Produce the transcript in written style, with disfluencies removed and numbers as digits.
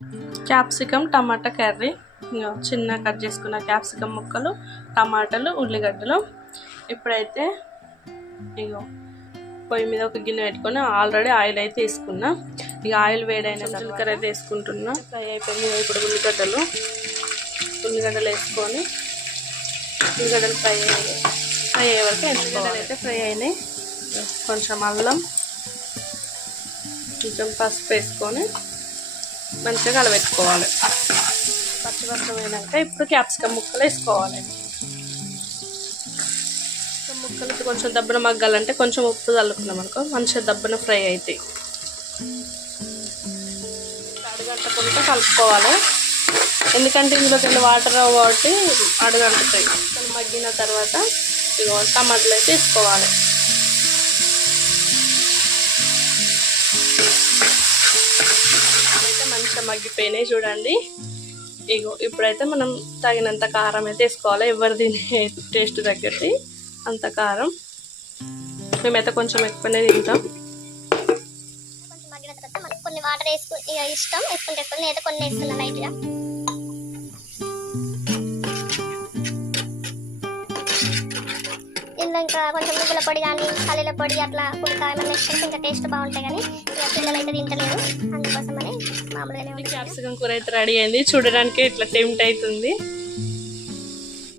Capsicum టమాటా curry. చిన్న cut చేసుకున్న capsicum ముక్కలు, టమాటాలు, ఉల్లిగడ్డలు. ఇప్పుడైతే ఇగో పొయ్యి మీద ఒక గిన్నె పెట్టుకొని ఆల్రెడీ ఆయిల్ అయితే వేసుకున్నా. ఇక ఆయిల్ వేడైన జీలకర్ర అయితే వేసుకుంటున్నా. ఫ్రై అయిపోయింది. ఇప్పుడు ఉల్లిగడ్డలు వేసుకొని ఉల్లిగడ్డలు ఫ్రై అయ్యే వరకు ఉల్లిగడ్డలు అయితే ఫ్రై అయినాయి. కొంచెం అల్లం, కొంచెం పసుపు వేసుకొని మంచిగా కలబెట్టుకోవాలి. పచ్చివాసన అయినాక ఇప్పుడు క్యాప్సికమ్ ముక్కలు వేసుకోవాలి. ముక్కలు కొంచెం దబ్బన మగ్గాలంటే కొంచెం ఉప్పు చల్లుకున్నాం అనుకో మంచిగా దబ్బన ఫ్రై అవుతాయి. అడుగంటకుండా కలుపుకోవాలి. ఎందుకంటే ఇందులోకి వెళ్ళి వాటర్ కాబట్టి అడుగంటుతాయి. మగ్గిన తర్వాత ఇగో టమాటాలు అయితే వేసుకోవాలి. అయితే మంచిగా మగ్గిపోయినాయి చూడండి. ఇగో ఇప్పుడైతే మనం తగినంత కారం అయితే వేసుకోవాలి. ఎవరు తినే టేస్ట్ తగ్గట్టు అంత కారం. మేమైతే కొంచెం ఎక్కువనే తింటాం. కొంచెం మగ్గిన తర్వాత మనకు కొన్ని వాటర్ వేసుకుని ఇష్టం వేసుకుంటే నేనైతే కొన్ని వేస్తున్నా లైట్గా. ఇందులో ఇంకా కొంచెం నువ్వుల పొడి కానీ పల్లీల పొడి అట్లా కుడక ఏమైనా వేసుకుంటే ఇంకా టేస్ట్ బాగుంటాయి. కానీ ఇక పిల్లలు అయితే తింటలేరు, అందుకోసమని మామూలుగానే. క్యాప్సికమ్ కూర అయితే రెడీ అయింది. చూడడానికి ఇట్లా టెంప్ట్ అవుతుంది.